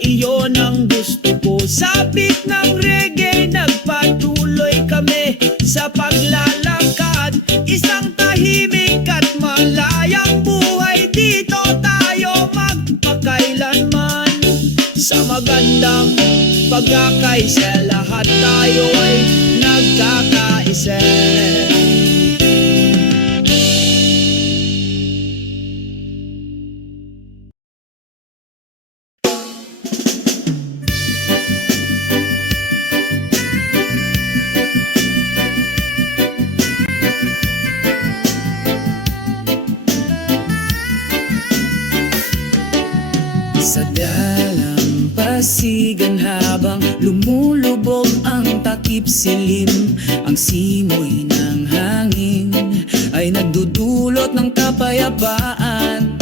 Iyon ang gusto ko. Sabik ng reggae, nagpatuloy kami sa paglalakad. Isang tahimik at malayang buhay, dito tayo magpakailanman. Sa magandang pagkakaisa, lahat tayo ay nagkakaisa. Sa dalampasigan habang lumulubog ang takip silim, ang simoy ng hangin ay nagdudulot ng kapayapaan.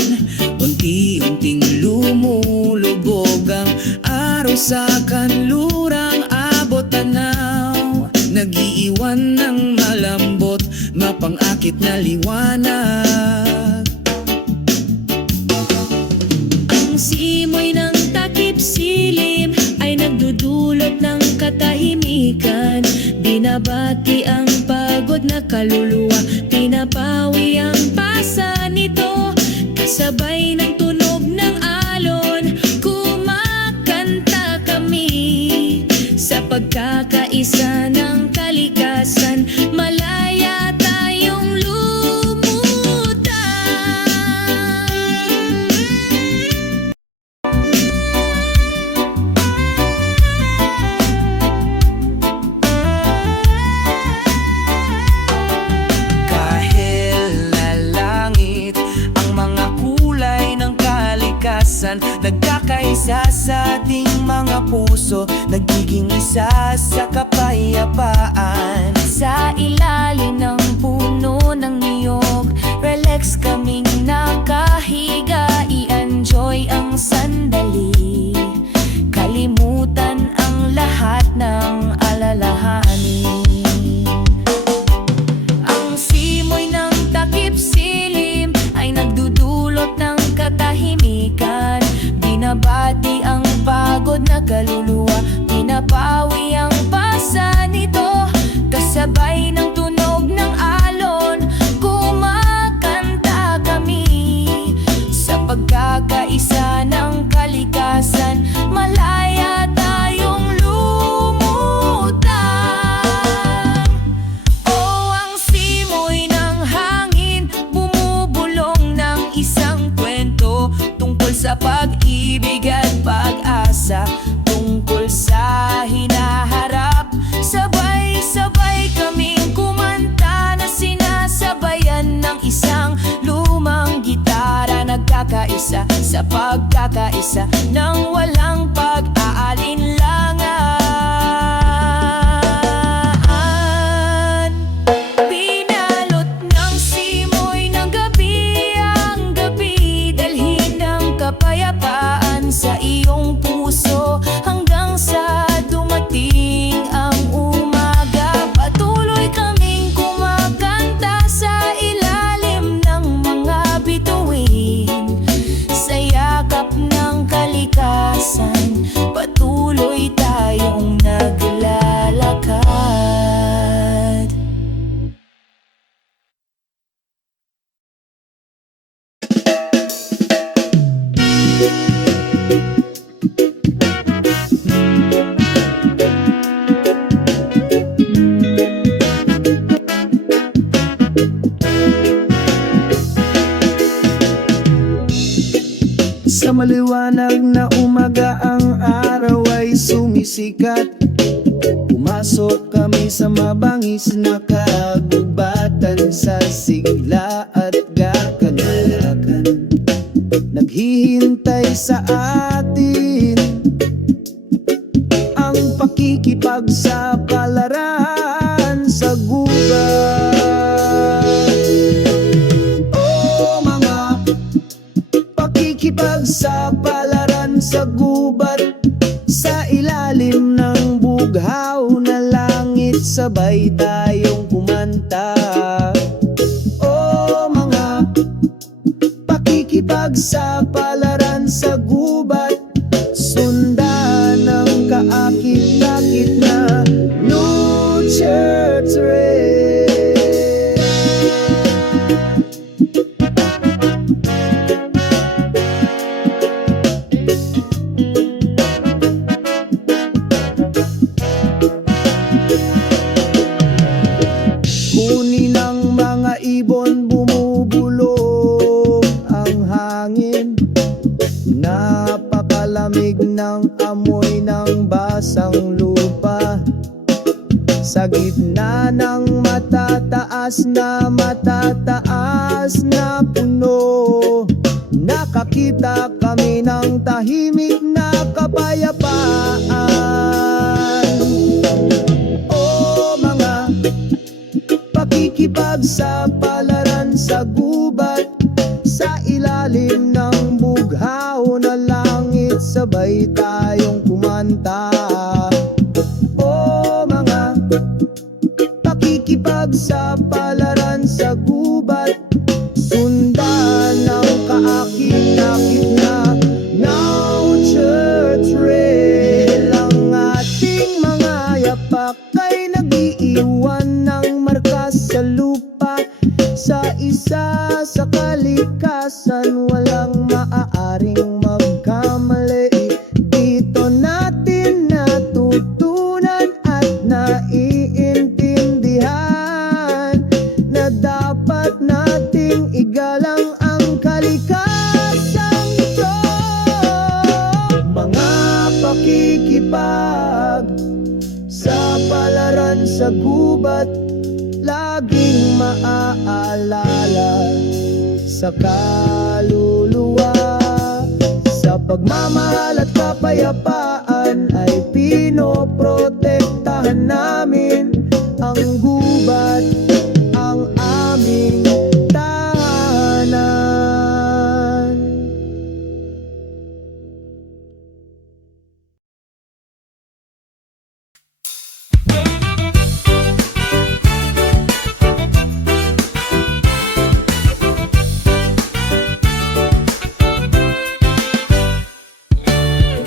Unti-unting lumulubog ang araw sa kanlurang abot tanaw, nag-iiwan ng malambot, mapangakit na liwanag. Simoy ng takip silim ay nagdudulot ng katahimikan. Binabati ang pagod na kaluluwa, pinapawi ang pasa nito. Kasabay ng tunog ng alon, kumakanta kami. Sa pagkakaisa ng kalikasan, malaya tayong lumutang. Nagkakaisa sa ating mga puso, nagiging isa sa kapayapaan. Sa ilalim ng puno ng niyog, relax kaming nakahiga, i-enjoy ang sandali. Kalimutan ang lahat ng alalahanin. Ang simoy ng takip silim ay nagdudulot ng katahimikan. Binabati ang pagod na kaluluwa, pinapawi ang pasa nito. Kasabay ng tunog ng alon, kumakanta kami. Sa pagkakaisa ng kalikasan, malaya tayong lumutang. Oh, ang simoy ng hangin, bumubulong ng isang kwento tungkol sa pag-ibig at pag-asa, tungkol sa hinaharap. Sabay-sabay kaming kumanta na sinasabayan ng isang lumang gitara. Nagkakaisa sa pagkakaisa ng walang pag-aalinlangan. Binalot maliwanag na umaga ang araw ay sumisikat. Pumasok kami sa mabangis na kagubatan, sa sigla at gakalakan. Naghihintay sa atin ang pakikipagsapalaran sa gubat. Oh, mga pakikipagsapalaran sa gubat, sa ilalim ng bughaw na langit, sabay tayong kumanta. Oh, mga pakikipagsapalaran sa gubat, sundan ng kaakit-akit na New Church Trail. Huni ng mga ibon, bumubulong ang hangin. Napakalamig ng amoy ng basang lupa. Sa gitna ng matataas na puno, nakakita kami ng tahimik na kapayapaan. Oh, mga pakikipagsapalaran sa gubat, sa ilalim ng bughaw na langit, sabay tayong kumanta. Oh, mga pakikipagsapalaran sa gubat, sundan ng kaakit-akit na Now Church Trail. Ang ating mga yapak ay nag-iiwan ng marka sa lupa, sa isa sa kalikasan, walang maaaring magkamali. Dito natin natutunan at naiintindihan na dapat nating igalang ang kalikasang ito. Mga pakikipag sa palaran sa gubat, laging maaalala sa kaluluwa. Sa pagmamahal at kapayapaan ay pinoprotektahan namin ang gubat, ang aming tahanan.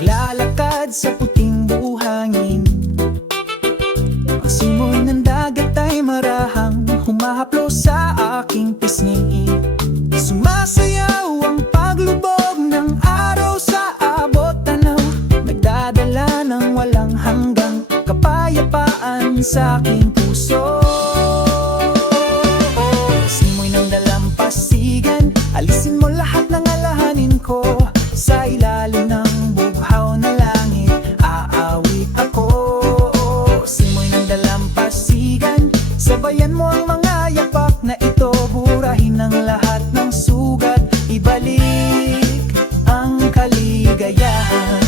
Naglalakad sa puting buhangin, ang simoy ng dagat ay marahang humahaplo sa aking pisngi. Sumasayaw ang paglubog ng araw sa abot tanaw, nagdadala ng walang hanggang kapayapaan sa aking puso. Simoy ng dalampasigan, alisin mo lahat ng alahanin ko. Sa ilalim ng bughaw na langit, aawit ako. Simoy ng dalampasigan, sabayan mo ang mga yapak na ito. Burahin ang lahat ng sugat, ibalik ang kaligayahan.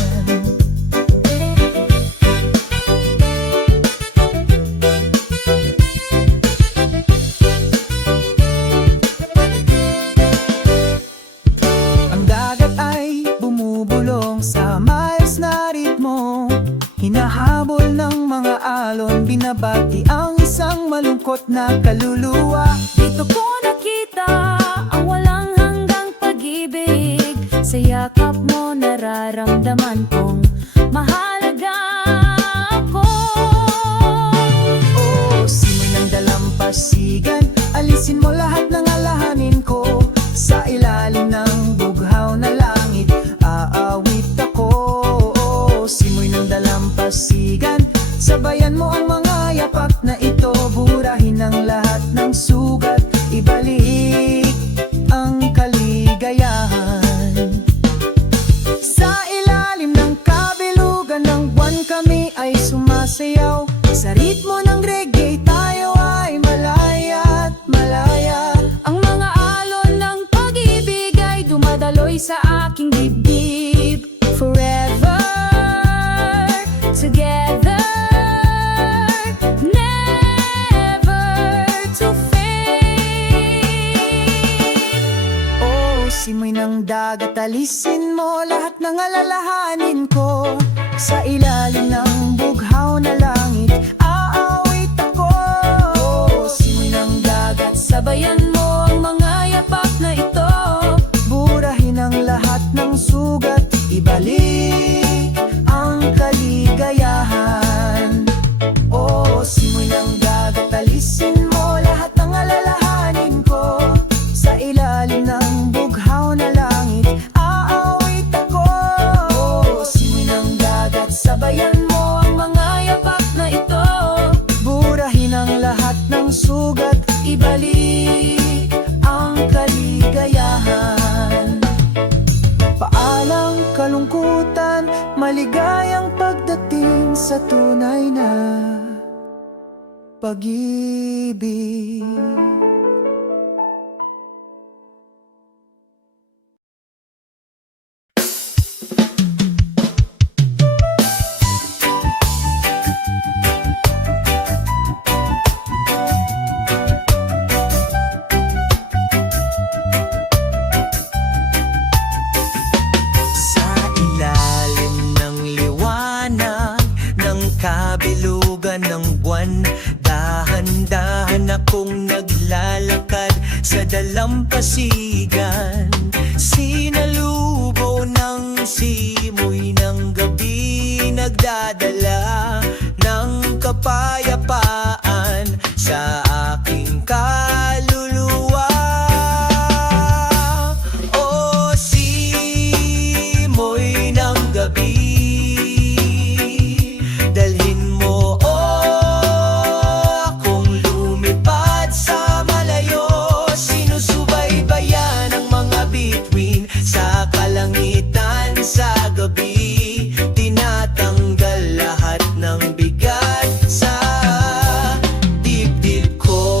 Ang dagat ay bumubulong sa maayos na ritmo, hinahabol ng mga alon, binabati ang isang malungkot na kaluluwa. Dito ko nakita ang walang hanggang pag-ibig, sa yakap mo nararamdaman kong mahalaga ako. Oh, simoy ng dalampasigan, alisin mo lahat ng alahanin ko. Sa ilalim ng bughaw na langit, aawit ako. Oh, simoy ng dalampasigan, sabayan mo ang mga yapak na ito. Burahin ang lahat ng sugat, ibalik ang kaligayahan. saan kami ay sumasayaw. Sa ritmo ng reggae tayo ay malaya at malaya. Ang mga alon ng pag-ibig ay dumadaloy sa aking dibdib. Forever together, never to fade. Oh, simoy ng dagat, alisin mo lahat ng alalahanin ko. Sa ilalim ng bughaw na langit, aawit ako. Oh, simoy ng dagat, sabayan mo ang mga yapak na ito. Burahin ang lahat ng sugat, ibalik ang kaligayahan. Oh, simoy ng dagat, alisin mo lahat ng alalahanin ko. Sa ilalim ng bughaw na langit, aawit ako. Oh, simoy ng dagat, sabayan mo ang mga yapak na ito. Burahin ang lahat ng sugat, Ibalik ang kaligayahan. Paalang kalungkutan, maligayang pagdating sa tunay na pag-ibig. Sa ilalim ng liwanag ng kabilugan ng buwan, dahan-dahan akong naglalakad sa dalampasigan. Sinalubo ng simoy ng gabi, nagdadala ng kapayapaan sa aking kaluluwa. O simoy ng gabi, dalhin mo akong lumipad sa malayo. Sinusubaybayan ang mga bituin sa kalangitan sa gabi. Tinatanggal lahat ng bigat sa dibdib ko.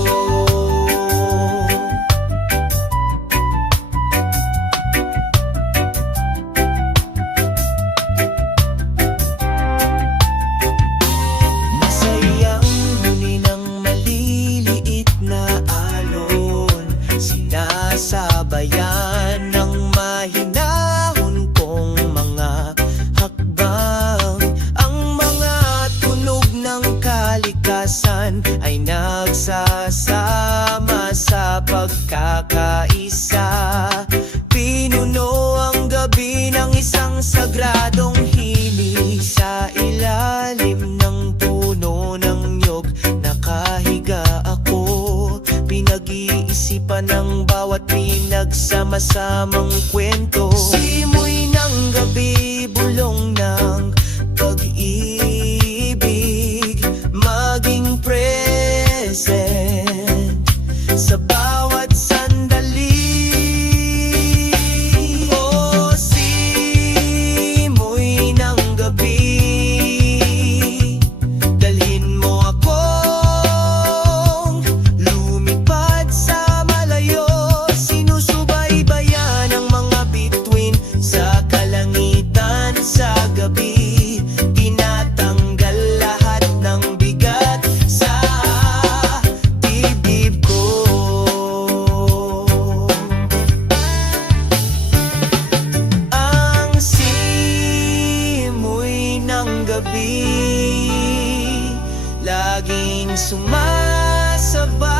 Masayang huni ng maliliit na alon, sinasabayan ng mahinahon kong mga hakbang. Ang mga tunog ng kalikasan ay nagsasama sa pagkakaisa. Pinuno ang gabi ng isang sagradong himig. Sa ilalim ng puno ng nyog nakahiga ako, pinag-iisipan ng bawat pinagsama-samang kwento. Simoy ng gabi, bulong ng pag-ibig, maging present sa bawat sandali. O simoy ng gabi, dalhin mo akong lumipad sa malayo. Sinusubaybayan ang mga bituin sa kalangitan sa gabi. Tinatanggal lahat ng bigat sa dibdib ko. Ang simoy ng gabi laging sumasabay